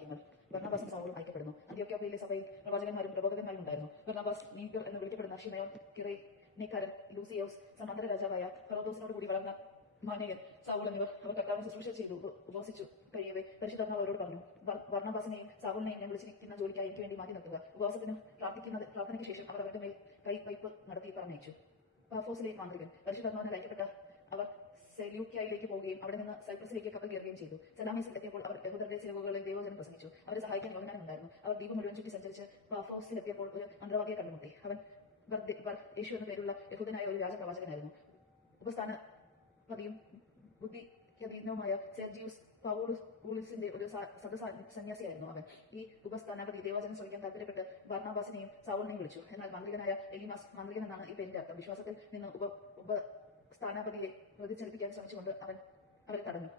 വാക്യങ്ങൾ. ബർന്നബാസും സൗലും അയക്കപ്പെടുന്നു. അന്ത്യോക്യയിലെ സഭയിൽ പ്രവാചകന്മാരും പ്രബോധകന്മാരും ഉണ്ടായിരുന്നു. ബർന്നബാസ് നീഗർ എന്ന് വിളിക്കപ്പെടുന്ന ഷിമയോൻ കിറേനേക്കാരൻ, ലൂസിയോസ് സമാന്തര രാജാവായ ഹെറോദോസിനോട് കൂടി വളർന്ന മാനേയൻ, സൗൽ എന്നിവർ അവർ കർത്താവിനെ ശുശ്രൂഷ ചെയ്തു ഉപവസിച്ചു കഴിയവേ പരിശുദ്ധാത്മാവ് അവരോട് പറഞ്ഞു, ബർന്നബാസിനെയും സൗലിനെയും ഞാൻ വിളിച്ചിരിക്കുന്ന ജോലിക്കായി എനിക്ക് വേണ്ടി മാറ്റി നിർത്തുക. ഉപവാസത്തിനും പ്രാർത്ഥനയ്ക്ക് ശേഷം അവർ അവരുടെ മേൽ കൈവയ്പ് നടത്തി പറഞ്ഞയച്ചു. പാഫോസിലെ മാന്ത്രികൻ പരിശുദ്ധാത്മാവിനാൽ അയക്കപ്പെട്ട അവർ സെലൂക്യയിലേക്ക് പോവുകയും അവിടെ നിന്ന് സൈപ്രസിലേക്ക് കപ്പൽ കയറുകയും ചെയ്തു. സെലാമീസിൽ എത്തിയപ്പോൾ അവർ യഹൂദരുടെ സിനഗോഗുകളിൽ ദൈവവചനം പ്രസംഗിച്ചു. അവരെ സഹായിക്കാൻ യോഹന്നാൻ ഉണ്ടായിരുന്നു. അവർ ദ്വീപ് മുഴുവൻ ചുറ്റി സഞ്ചരിച്ച് പാഫോസിലെത്തിയപ്പോൾ ഒരു മന്ത്രവാദിയെ കണ്ടുമുട്ടി. അവൻ യേശു എന്ന പേരുള്ള യഹൂദനായ ഒരു രാജപ്രവാചകനായിരുന്നു. ഉപസ്ഥാനപതിയും ബുദ്ധിക്കധീനവുമായ സെർജിയൂസ് പൗലുസിന്റെ ഒരു സന്യാസിയായിരുന്നു അവൻ. ഈ ഉപസ്ഥാനപതി ദൈവവചനം ശ്രമിക്കാൻ താല്പര്യപ്പെട്ട് ബർന്നബാസിനെയും സൗലിനെയും വിളിച്ചു. എന്നാൽ മാന്ത്രികനായ എലിമാസ്, മാന്ത്രികൻ എന്നാണ് ഈ പേരിന്റെ അർത്ഥം, വിശ്വാസത്തിൽ നിന്ന് ഉപസ്ഥാനപതിയെ വ്യതിചലിപ്പിക്കാൻ ശ്രമിച്ചുകൊണ്ട് അവരെ തടഞ്ഞു.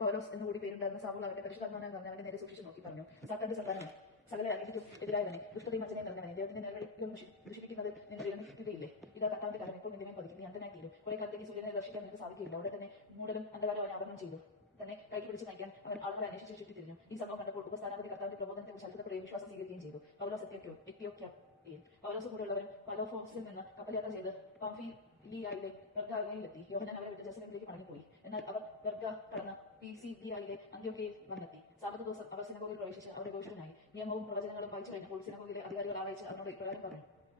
പൗലോസ് എന്നുകൂടി പേരുണ്ടായിരുന്ന സൗൽ അവന്റെ പരിശുദ്ധാത്മാവിനെ പറഞ്ഞ് അവന്റെ നേരെ സൂക്ഷിച്ചു നോക്കി പറഞ്ഞു, സാത്താന്റെ സത്താനമേ, സകല അനീതിക്കും എതിരായവനെ, ദുഷ്ടതയും വഞ്ചനയും നിറഞ്ഞവനെ, ദൈവത്തിന്റെ നേർവഴികൾ ദുഷിപ്പിക്കുന്നതിൽ നിങ്ങൾ ഇടനിൽക്കുകയില്ലേ? ഇതാ കർത്താവിന്റെ കാലം ഇപ്പോൾ നിന്റെ മേൽ പതിക്കും. നീ അന്ധനായി തീരും. കുറെ കാലത്തേക്ക് സൂര്യനെ ദർശിക്കാൻ നിനക്ക് സാധിക്കില്ല. അവിടെ തന്നെ മൂടലും അന്ധകാരം അവനെ ആവരണം ചെയ്തു. തന്നെ കൈക്ക് പിടിച്ച് നയിക്കാൻ അവൻ ആളുകളെ അന്വേഷിച്ച് ചുറ്റിത്തിരിഞ്ഞു. ഈ സംഭവം കണ്ടപ്പോൾ ഉപസ്ഥാനപതി കർത്താവിന്റെ പ്രബോധനത്തെ കുറിച്ച് അത്ഭുതപ്പെടുകയും വിശ്വാസം സ്വീകരിക്കുകയും ചെയ്തു. പൗലോസ് എത്തിയോക്യയിൽ പൗലോസ് കൂടെയുള്ളവരും പലോഫോൺസിൽ നിന്ന് കപ്പൽ യാത്ര ചെയ്ത് പംഫിലിയയിലെ പെർഗയിലെത്തി. യോഹന്നാൻ അവരെ വിട്ട് ജെറുസലേമിലേക്ക് മടങ്ങിപ്പോയി. എന്നാൽ അവർ പെർഗ കടന്ന് പിസിദിയയിലെ അന്ത്യോക്യയിൽ വന്നെത്തി. സാബത്ത് ദിവസം അവർ സിനഗോഗിൽ പ്രവേശിച്ച് അവിടെ ഘോഷകനായി. നിയമവും പ്രവചനങ്ങളും വായിച്ചു കഴിഞ്ഞപ്പോൾ സിനഗോഗിലെ അധികാരികൾ ആളയച്ച് അവനോട് ഇപ്രകാരം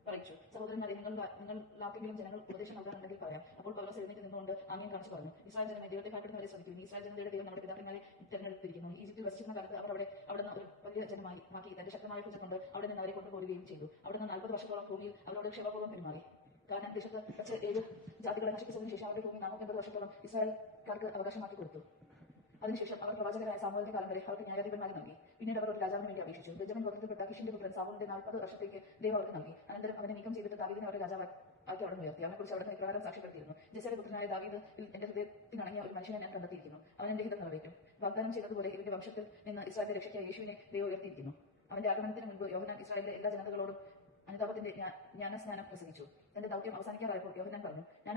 പറയിച്ചു, സഹോദരന്മാരെ, നിങ്ങളാർക്കെങ്കിലും ജനങ്ങൾ ഉപദേശം നൽകാനുണ്ടെങ്കിൽ പറയാം. അപ്പോൾ പൗലോസ് എഴുന്നേറ്റ് നിന്നുകൊണ്ട് ആംഗ്യം കാണിച്ചു പറഞ്ഞു, ഇസ്രായേൽ ജനമേ, ദൈവത്തെ ഭയപ്പെടുന്നവരെ ശ്രമിക്കുന്നു. ഇസ്രായേൽ ജനതയുടെ ദൈവം നമ്മുടെ പിതാക്കന്മാരെ തിരഞ്ഞെടുത്തിരിക്കുന്നു. ഈജിപ്തിൽ വസിച്ചിരുന്ന കാലത്ത് അവർ അവിടുന്ന് ഒരു വലിയ ജനമാക്കി തന്റെ ശക്തമായ ഭുജം കൊണ്ട് അവിടെ നിന്ന് അവരെ കൊണ്ടുപോരുകയും ചെയ്തു. അവിടുന്ന് 40 വർഷത്തോളം ഭൂമിയിൽ അവരോട് ക്ഷമാപൂർവ്വം പെരുമാറി. കാരണം ദേശത്ത് വെച്ച് 7 ജാതികളെ നശിപ്പിച്ചതിനു ശേഷം അവരുടെ ഭൂമി 450 വർഷത്തോളം ഇസ്രായേൽക്കാർക്ക് അവകാശമാക്കി കൊടുത്തു. അതിനുശേഷം അവർ പ്രവാചകരായ സാമുവേലിന്റെ കാലം വരെ അവർക്ക് ന്യായാധിപന്മാരെ നൽകി. പിന്നീട് അവർ ഒരു രാജാവിന് വേണ്ടി അപേക്ഷിച്ചു. ബെഞ്ചമിൻ ഗോത്രത്തിൽപ്പെട്ട കിഷിന്റെ പുത്രൻ സാമുവേലിന്റെ 40 വർഷത്തേക്ക് ദൈവം അവർക്ക് നൽകി. അനന്തരം അവനെ നീക്കം ചെയ്തിട്ട് ദാവീദിനെ അവരുടെ രാജാവാക്കി അവിടെ ഉയർത്തി. അവനെക്കുറിച്ച് അവിടെ ഇപ്രകാരം സാക്ഷ്യപ്പെടുത്തിയിരുന്നു, ജെസ്സയുടെ പുത്രനായ ദാവീദ് എന്റെ ഹൃദയത്തിനണങ്ങിയ ഒരു മനുഷ്യനെ ഞാൻ കണ്ടെത്തിയിരിക്കുന്നു. അവൻ എന്റെ ഹിതം നിറവേറ്റും. വാഗ്ദാനം ചെയ്തതുപോലെ ഇവന്റെ വംശത്തിൽ നിന്ന് ഇസ്രായേലിന്റെ രക്ഷയ്ക്കായി യേശുവിനെ ദൈവം ഉയർത്തിയിരിക്കുന്നു. അവന്റെ ആഗമനത്തിന് മുൻപ് യോഹന്നാൻ ഇസ്രായേലിലെ എല്ലാ ജനതകളോടും അനുതാപത്തിന്റെ ജ്ഞാനസ്നാനം പ്രസംഗിച്ചു. തന്റെ ദൗത്യം അവസാനിക്കാറായപ്പോൾ യോഹന്നാൻ പറഞ്ഞു, ഞാൻ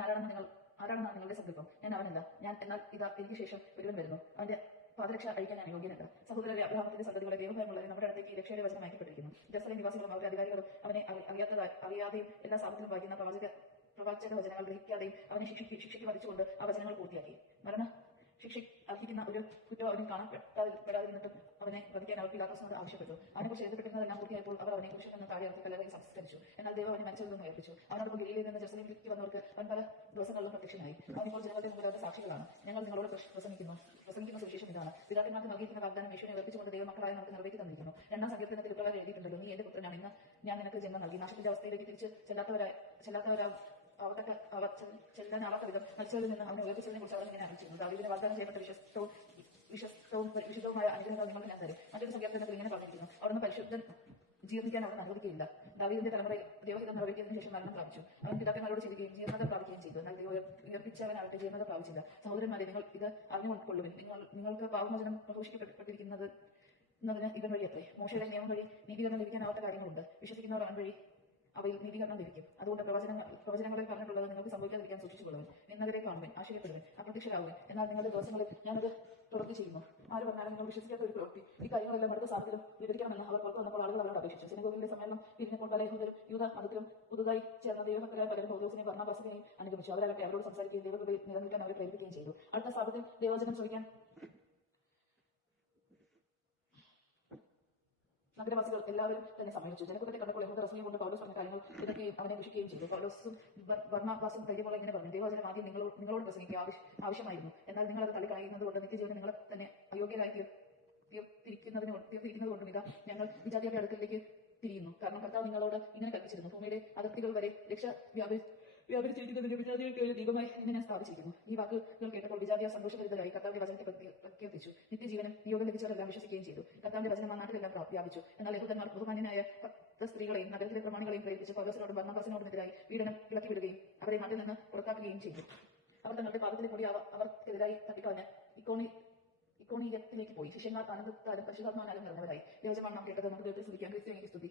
ആരാണെന്നാണ് നിങ്ങളുടെ സങ്കല്പം? ഞാൻ അവനല്ല. എന്നാൽ ഇതാ എനിക്ക് ശേഷം ഒരുവൻ വരുന്നു. അവന്റെ പാദരക്ഷ അഴിക്കാൻ ഞാൻ യോഗ്യനല്ല. സഹോദരരെ, അബ്രഹാമത്തിന്റെ സന്തതികളെ, ദൈവഭയമുള്ളവരെ, നമ്മുടെ അടുത്തേക്ക് ഈ രക്ഷയുടെ വചനം അയക്കപ്പെട്ടിരിക്കുന്നു. ജെറുസലേം നിവാസികളും അവരുടെ അധികാരികളും അവനെ അറിയാതെയും എല്ലാ സാമത്തിലും വായിക്കുന്ന പ്രവാചക വചനങ്ങൾ ഗ്രഹിക്കാതെയും അവനെ ശിക്ഷയ്ക്ക് വധിച്ചുകൊണ്ട് ആ വചനങ്ങൾ പൂർത്തിയാക്കി. മരണ ശിക്ഷ അർഹിക്കുന്ന ഒരു കുറ്റം അവനിൽ കാണപ്പെടാതിരുന്നിട്ടും അവനെ വധിക്കാൻ അവർ പിലാത്തോസിനോട് ആവശ്യപ്പെട്ടു. അവനെക്കുറിച്ച് എഴുതപ്പെട്ടിരുന്നതെല്ലാം പൂർത്തിയായപ്പോൾ അവർ അവനെ കുരിശിൽ നിന്ന് താഴെ ഇറക്കി കല്ലറയിൽ സംസ്കരിച്ചു. എന്നാൽ ദൈവം അവനെ മരിച്ചതിൽ നിന്ന് ഉയർപ്പിച്ചു. അവനോട് ഗലീലയിൽ നിന്ന് ജെറുസലേമിലേക്ക് വന്നവർക്ക് അവൻ പല ദിവസങ്ങളിലും പ്രത്യക്ഷനായി. അവനിപ്പോൾ ജനങ്ങളുടെ മുമ്പിൽ സാക്ഷികളാണ്. ഞങ്ങൾ നിങ്ങളോട് പ്രസംഗിക്കുന്ന സുവിശേഷം ഇതാണ്, പിതാക്കന്മാർക്ക് നൽകിയിരിക്കുന്ന വാഗ്ദാനം യേശുവിനെ ഉയർപ്പിച്ചുകൊണ്ട് ദൈവമക്കളായ നമുക്ക് നിറവേറ്റി തന്നിരിക്കുന്നു. 2-ാം സങ്കീർത്തനത്തിൽ ഇപ്രകാരം എഴുതിയിട്ടുണ്ടല്ലോ, നീ എന്റെ പുത്രനാണ്, ഇന്ന് ഞാൻ നിനക്ക് ജന്മം നൽകി. നാശത്തിന്റെ അവസ്ഥയിലേക്ക് തിരിച്ച് ചെല്ലാനാവാത്ത വിധം മരിച്ചവരിൽ നിന്ന് അവനെ ഉയർപ്പിച്ചതിനെ കുറിച്ച് അവർ ഇങ്ങനെ അറിയിച്ചിരുന്നു. ദാവീദിനെ വാഗ്ദാനം ചെയ്യപ്പെട്ട വിശുദ്ധവുമായ അനുഗ്രഹങ്ങൾ നിങ്ങൾക്ക് ഞാൻ തരും. മറ്റൊരു സങ്കീർത്തനത്തിൽ ഇങ്ങനെ പറഞ്ഞിരിക്കുന്നു, അവിടുന്ന് പരിശുദ്ധൻ ജീവിക്കാൻ അവർ അനുവദിക്കുകയില്ല. ദാവീദിന്റെ തലമുറ ദൈവഹിതം നിറവേറ്റിയതിനു ശേഷം മരണം പ്രാപിച്ചു. അവൻ പിതാക്കന്മാരോട് ചെയ്യുകയും ജീർണത പ്രാപിക്കുകയും ചെയ്തു. എന്നാൽ ദൈവം ഉയർപ്പിച്ചവനാവട്ടെ ജീർണത പ്രാപിച്ചില്ല. സഹോദരന്മാരെ, നിങ്ങൾ ഇത് അറിഞ്ഞുകൊള്ളുവിൻ, നിങ്ങൾക്ക് പാപമോചനം പ്രഘോഷിക്കപ്പെട്ടിരിക്കുന്നതിന് ഇവൻ വഴി അത്രേ. മോശയുടെ നിയമം വഴി നീതീകരണം ലഭിക്കാനാവാത്ത കാര്യങ്ങളുണ്ട്. വിശ്വസിക്കുന്നവർ അവൻ വഴി അവയിൽ നീതീകരണം ലഭിക്കും. അതുകൊണ്ട് പ്രവചനങ്ങളിൽ പറഞ്ഞിട്ടുള്ളത് നിങ്ങൾക്ക് സംഭവിക്കാതിരിക്കാൻ സൂക്ഷിച്ചുകൊള്ളുവൻ. നിന്നവരെ കാണുവൻ, ആശ്ചര്യപ്പെടുവൻ, അപ്രത്യക്ഷരാകുവൻ. എന്നാൽ നിങ്ങളുടെ ദിവസങ്ങളിൽ ഞാനത് പ്രവൃത്തി ചെയ്യുന്നു. ആര് പറഞ്ഞാലും നിങ്ങൾ വിശ്വസിക്കാത്ത ഒരു പ്രവൃത്തി. ഈ കാര്യങ്ങളെല്ലാം അടുത്ത സാഹചര്യം വിവരിക്കണമെന്ന് അവർ പുറത്തു വന്നപ്പോൾ ആളുകൾ അവരോട് അപേക്ഷിച്ചു. സിനഗോഗിലെ സമ്മേളനം പിരിഞ്ഞപ്പോൾ പല യഹൂദരും യൂദ മതത്തിലും പുതുതായി ചേർന്ന ദൈവഭക്തരായ പലരും പൗലോസിനെയും ബർന്നബാസിനെയും അനുഗമിച്ചു. അവരാകട്ടെ അവരോട് സംസാരിക്കുകയും ദൈവകൃപയിൽ നിലനിൽക്കാൻ അവരെ പ്രേരിപ്പിക്കുകയും ചെയ്തു. അടുത്ത സാഹചര്യത്തിൽ ദൈവവചനം ശ്രമിക്കാൻ നഗരവാസികൾ എല്ലാവരും തന്നെ സമ്മതിച്ചു. ജനക്കൂട്ടത്തെ കണ്ടപ്പോൾ യഹൂദർ അസൂയ കൊണ്ട് പൗലോസ് പറഞ്ഞ കാര്യങ്ങൾ ഇതൊക്കെയും അവനെ ദുഷിക്കുകയും ചെയ്തു. പൗലോസും ബർന്നബാസും ധൈര്യമുള്ള ഇങ്ങനെ പറഞ്ഞു, ദൈവവചനം ആദ്യം നിങ്ങളോട് പ്രസംഗിക്കുക ആവശ്യമായിരുന്നു. എന്നാൽ നിങ്ങൾ അത് തള്ളിക്കളയുന്നത് കൊണ്ട് നിത്യജീവനെ നിങ്ങൾ തന്നെ അയോഗ്യരായി തീർത്തിരിക്കുന്നത് കൊണ്ടും ഇതാ ഞങ്ങൾ വിജാതിയുടെ അടുക്കലേക്ക് തിരിയുന്നു. കാരണം കർത്താവ് നിങ്ങളോട് ഇങ്ങനെ കൽപ്പിച്ചിരുന്നു, ഭൂമിയുടെ അതിർത്തികൾ വരെ രക്ഷ വ്യാപരിച്ചിരിക്കുന്നതിന്റെ വിജാതികൾക്ക് ഒരു ദീപമായി ഇന്ന് ഞാൻ സ്ഥാപിച്ചിരിക്കുന്നു. ഈ വാക്കുകൾ കേട്ടപ്പോൾ വിജാതിയ സന്തോഷഭരിതരായി കർത്താവിന്റെ വചനത്തെ പ്രകീർത്തിച്ചു. നിത്യജീവനും നിയോഗം ലഭിച്ചവരെല്ലാം വിശ്വസിക്കുകയും ചെയ്തു. കർത്താവിന്റെ വചനം ആ നാട്ടിലെല്ലാം വ്യാപിച്ചു. എന്നാൽ യഹൂദന്മാർ ബഹുമാന്യനായ 10 സ്ത്രീകളെയും നഗരത്തിലെ പ്രമാണികളെയും പ്രേരിപ്പിച്ച് പൗലോസിനോടും ബർന്നബാസിനോടുമെതിരായി പീഡനം ഇളക്കിവിടുകയും അവരെ നാട്ടിൽ നിന്ന് പുറത്താക്കുകയും ചെയ്തു. അവർ തങ്ങളുടെ പാപത്തിലെ കൂടി അവർക്കെതിരായി തട്ടിക്കളഞ്ഞ് ഇക്കോണിയത്തിലേക്ക് പോയി. ശിഷ്യന്മാർ ആനന്ദത്താലും പരിശുദ്ധാത്മാവിനാലും നിറഞ്ഞവരായി. ദൈവവചനം നാം കേട്ടത് നമുക്ക് ദൈവത്തെ സ്തുതിക്കാം. ക്രിസ്തുവിനെ സ്തുതി.